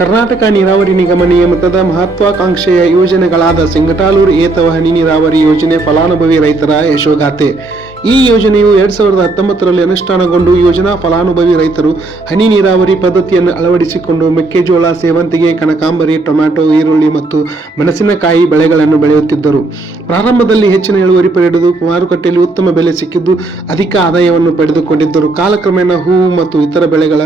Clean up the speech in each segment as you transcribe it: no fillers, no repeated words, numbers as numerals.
ಕರ್ನಾಟಕ ನೀರಾವರಿ ನಿಗಮ ನಿಯಮಿತದ ಮಹತ್ವಾಕಾಂಕ್ಷೆಯ ಯೋಜನೆಗಳಾದ ಸಿಂಗಟಾಲೂರು ಏತವ ಹನಿ ನೀರಾವರಿ ಯೋಜನೆ ಫಲಾನುಭವಿ ರೈತರ ಯಶೋಗಾಥೆ. ಈ ಯೋಜನೆಯು 2019ರಲ್ಲಿ ಅನುಷ್ಠಾನಗೊಂಡು ಯೋಜನಾ ಫಲಾನುಭವಿ ರೈತರು ಹನಿ ನೀರಾವರಿ ಪದ್ಧತಿಯನ್ನು ಅಳವಡಿಸಿಕೊಂಡು ಮೆಕ್ಕೆಜೋಳ, ಸೇವಂತಿಗೆ, ಕನಕಾಂಬರಿ, ಟೊಮ್ಯಾಟೊ, ಈರುಳ್ಳಿ ಮತ್ತು ಮೆಣಸಿನಕಾಯಿ ಬೆಳೆಗಳನ್ನು ಬೆಳೆಯುತ್ತಿದ್ದರು. ಪ್ರಾರಂಭದಲ್ಲಿ ಹೆಚ್ಚಿನ ಇಳುವರಿ ಪಡೆದು ಮಾರುಕಟ್ಟೆಯಲ್ಲಿ ಉತ್ತಮ ಬೆಲೆ ಸಿಕ್ಕಿದ್ದು ಅಧಿಕ ಆದಾಯವನ್ನು ಪಡೆದುಕೊಂಡಿದ್ದರು. ಕಾಲಕ್ರಮೇಣ ಹೂವು ಮತ್ತು ಇತರ ಬೆಳೆಗಳ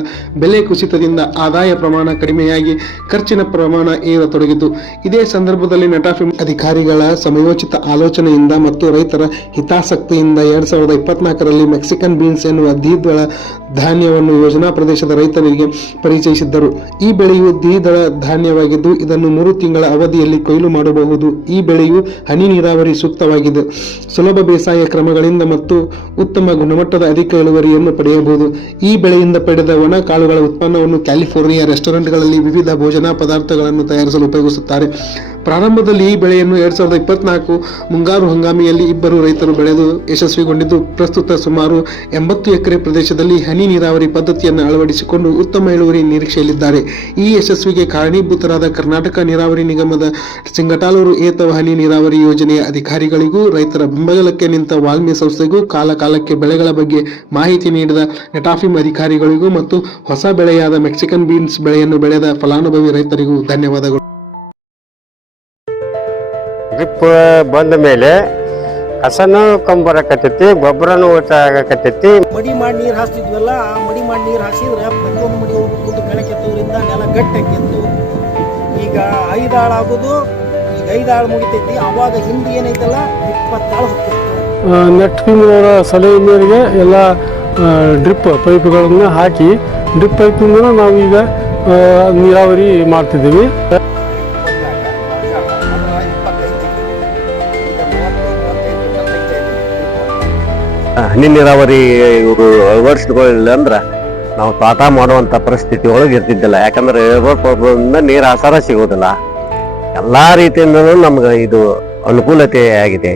ಬೆಲೆ ಕುಸಿತದಿಂದ ಆದಾಯ ಪ್ರಮಾಣ ಕಡಿಮೆಯಾಗಿ ಖರ್ಚಿನ ಪ್ರಮಾಣ ಏರತೊಡಗಿತು. ಇದೇ ಸಂದರ್ಭದಲ್ಲಿ ನೆಟಾಫಿಮ್ ಅಧಿಕಾರಿಗಳ ಸಮಯೋಚಿತ ಆಲೋಚನೆಯಿಂದ ಮತ್ತು ರೈತರ ಹಿತಾಸಕ್ತಿಯಿಂದ 2024ರಲ್ಲಿ ಮೆಕ್ಸಿಕನ್ ಬೀನ್ಸ್ ಎನ್ನುವ ದ್ವಿದಳ ಧಾನ್ಯವನ್ನು ಯೋಜನಾ ಪ್ರದೇಶದ ರೈತರಿಗೆ ಪರಿಚಯಿಸಿದ್ದರು. ಈ ಬೆಳೆಯು ದ್ವಿದಳ ಧಾನ್ಯವಾಗಿದ್ದು ಇದನ್ನು 3 ತಿಂಗಳ ಅವಧಿಯಲ್ಲಿ ಕೊಯ್ಲು ಮಾಡಬಹುದು. ಈ ಬೆಳೆಯು ಹನಿ ನೀರಾವರಿ ಸೂಕ್ತವಾಗಿದೆ. ಸುಲಭ ಬೇಸಾಯ ಕ್ರಮಗಳಿಂದ ಮತ್ತು ಉತ್ತಮ ಗುಣಮಟ್ಟದ ಅಧಿಕ ಇಳುವರಿಯನ್ನು ಪಡೆಯಬಹುದು. ಈ ಬೆಳೆಯಿಂದ ಪಡೆದ ಒಣ ಕಾಳುಗಳ ಉತ್ಪನ್ನವನ್ನು ಕ್ಯಾಲಿಫೋರ್ನಿಯಾ ರೆಸ್ಟೋರೆಂಟ್ಗಳಲ್ಲಿ ವಿವಿಧ ಭೋಜನಾ ಪದಾರ್ಥಗಳನ್ನು ತಯಾರಿಸಲು ಉಪಯೋಗಿಸುತ್ತಾರೆ. ಪ್ರಾರಂಭದಲ್ಲಿ ಈ ಬೆಳೆಯನ್ನು 2024 ಮುಂಗಾರು ಹಂಗಾಮಿಯಲ್ಲಿ ಇಬ್ಬರು ರೈತರು ಬೆಳೆದು ಯಶಸ್ವಿಗೊಂಡಿದ್ದು, ಪ್ರಸ್ತುತ ಸುಮಾರು 80 ಎಕರೆ ಪ್ರದೇಶದಲ್ಲಿ ಹನಿ ನೀರಾವರಿ ಪದ್ಧತಿಯನ್ನು ಅಳವಡಿಸಿಕೊಂಡು ಉತ್ತಮ ಇಳುವರಿ ನಿರೀಕ್ಷೆಯಲ್ಲಿದ್ದಾರೆ. ಈ ಯಶಸ್ವಿಗೆ ಕಾರಣೀಭೂತರಾದ ಕರ್ನಾಟಕ ನೀರಾವರಿ ನಿಗಮದ ಸಿಂಗಟಾಲೂರು ಏತವ ಹನಿ ನೀರಾವರಿ ಯೋಜನೆಯ ಅಧಿಕಾರಿಗಳಿಗೂ, ರೈತರ ಬೆಂಬಲಕ್ಕೆ ನಿಂತ ವಾಲ್ಮಿ ಸಂಸ್ಥೆಗೂ, ಕಾಲಕಾಲಕ್ಕೆ ಬೆಳೆಗಳ ಬಗ್ಗೆ ಮಾಹಿತಿ ನೀಡಿದ ನೆಟಾಫಿಮ್ ಅಧಿಕಾರಿಗಳಿಗೂ ಮತ್ತು ಹೊಸ ಬೆಳೆಯಾದ ಮೆಕ್ಸಿಕನ್ ಬೀನ್ಸ್ ಬೆಳೆಯನ್ನು ಬೆಳೆದ ಫಲಾನುಭವಿ ರೈತರಿಗೂ ಧನ್ಯವಾದಗಳು. ಡ್ರಿಪ್ ಬಂದ ಮೇಲೆ ಕಸನೂ ಕಂಬರಕತ್ತೈತಿ, ಗೊಬ್ಬರನೂ ಆಗಕತ್ತೈತಿ. ಮಡಿ ಮಾಡಿ ನೀರು ಹಾಸ್ತಿದ್ವಲ್ಲ, ಆ ಮಡಿ ಮಾಡಿ ನೀರು ಹಾಸಿದ್ರೆ ಪ್ರತಿಯೊಂದು ಮಡಿ ಹೋಗ್ಬಿಟ್ಟು ಬೆಳಕೆತ್ತೋದ್ರಿಂದ ನೆಲ ಗಟ್ಟಿತ್ತು. ಈಗ 5 ಆಳು ಆಗೋದು, ಈಗ 5 ಆಳು ಮುಗಿತೈತಿ. ಅವಾಗ ಹಿಂದೆ ಏನೈತಲ್ಲ 20 ಆಳು ಹೋಗ್ತಿತ್ತು. ನೆಟ್ಫಿಮ್ನವರ ಸಲಹೆ ಮೇರೆಗೆ ಎಲ್ಲ ಡ್ರಿಪ್ ಪೈಪ್ಗಳನ್ನು ಹಾಕಿ ಡ್ರಿಪ್ ಪೈಪಿಂದ ನಾವು ಈಗ ನೀರಾವರಿ ಮಾಡ್ತಿದ್ದೀವಿ. ಹನಿ ನೀರಾವರಿ ಇವರು ಅಳವಡಿಸಿಕೊಳ್ಳಿಲ್ಲ ಅಂದ್ರೆ ನಾವು ತೋಟ ಮಾಡುವಂಥ ಪರಿಸ್ಥಿತಿ ಒಳಗೆ ಇರ್ತಿದ್ದಿಲ್ಲ. ಯಾಕಂದ್ರೆ ನೀರು ಆಸಾರ ಸಿಗೋದಿಲ್ಲ. ಎಲ್ಲ ರೀತಿಯಿಂದಲೂ ನಮ್ಗೆ ಇದು ಅನುಕೂಲತೆ ಆಗಿದೆ.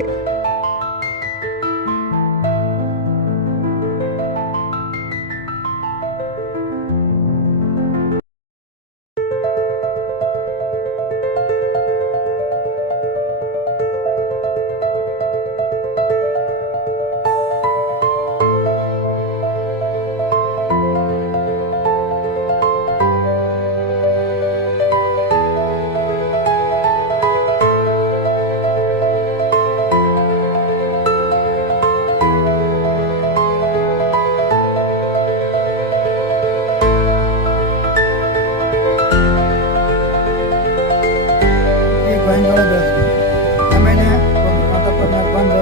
ಆಮೇಲೆ ಒಂದು ಕಾಂತಪ್ಪನಾಗ ಬಂದು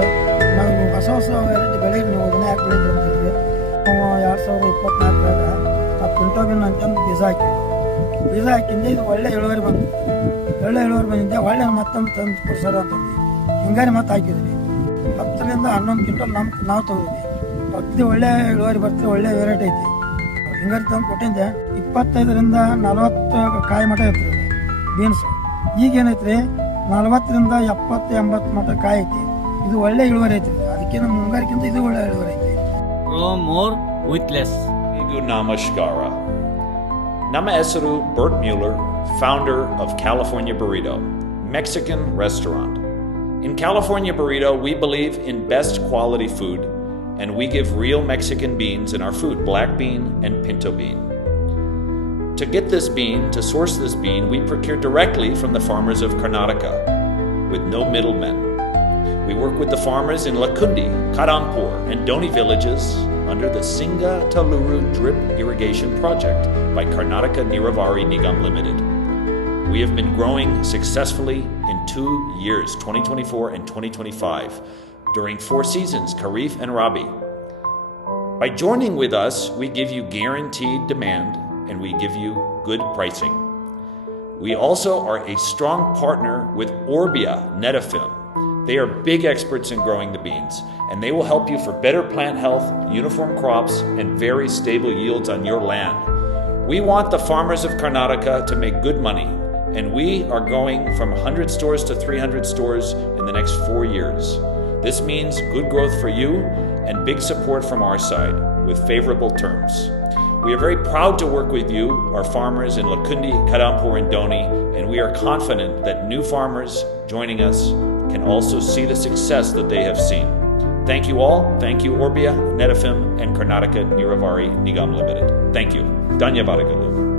ನಾವು ಹೊಸ ವೆರೈಟಿ ಬೆಳೆ ನೀವು ಇದನ್ನ ಯಾಕೆ ಬೆಳೀತೀವಿ ಅಂತಿದ್ವಿ. 2024ರಾಗ ಆ ಪಿಂಟೋಬಿನ್ ಅಂತಂದು ಬೀಜ ಹಾಕಿಂದ ಇದು ಒಳ್ಳೆ ಇಳುವರಿ ಬಂದಿದ್ದೆ. ಒಳ್ಳೆ ಮತ್ತೊಂದು ತಂದು ಕೊಡ್ಸೋರು ಅಂತಂದು ಹಿಂಗಾರಿ ಮತ್ತೆ ಹಾಕಿದ್ವಿ. 10ರಿಂದ 11 ಕ್ವಿಂಟಲ್ ನಾವು ತಗೋದ್ವಿ. ಅಗ್ದಿ ಒಳ್ಳೆ ಇಳುವರಿ ಬರ್ತದೆ, ಒಳ್ಳೆ ವೆರೈಟಿ ಐತಿ. ಹಿಂಗಾರಿ ತಂದು ಕೊಟ್ಟಿದ್ದೆ 25ರಿಂದ 40 ಕಾಯಿ ಮಟ ಇರ್ತದೆ ಬೀನ್ಸ್. ಈಗೇನೈತ್ರಿ 40ರಿಂದ 70-80 ಮಟ ಕಾಯಿ ಐತಿ. ಇದು ಒಳ್ಳೆ ಇಳುವರಿ ಐತಿ. ಅದಕ್ಕೆ ನಮ್ಮ ಮುಂಗಾರಿಗಿಂತ ಇದು ಒಳ್ಳೆ ಇಳುವರಿ ಐತಿ. Grow more with less. Namaskara. Nama Esaru Bert Mueller, founder of California Burrito, Mexican restaurant. In California Burrito, we believe in best quality food, and we give real Mexican beans in our food, black bean and pinto bean. To get this bean, to source this bean, we procure directly from the farmers of Karnataka, with no middlemen. We work with the farmers in Lakundi, Kadampur, and Doni villages under the Singataluru Drip Irrigation Project by Karnataka Niravari Nigam Limited. We have been growing successfully in 2 years, 2024 and 2025, during 4 seasons, Kharif and Rabi. By joining with us, we give you guaranteed demand and we give you good pricing. We also are a strong partner with Orbia Netafim. They are big experts in growing the beans, and they will help you for better plant health, uniform crops, and very stable yields on your land. We want the farmers of Karnataka to make good money, and we are going from 100 stores to 300 stores in the next 4 years. This means good growth for you and big support from our side with favorable terms. We are very proud to work with you, our farmers in Lakundi, Kadampur, and Doni, and we are confident that new farmers joining us can also see the success that they have seen. Thank you all. Thank you, Orbia, Netafim, and Karnataka Niravari Nigam Limited. Thank you. Dhanyavadagalu.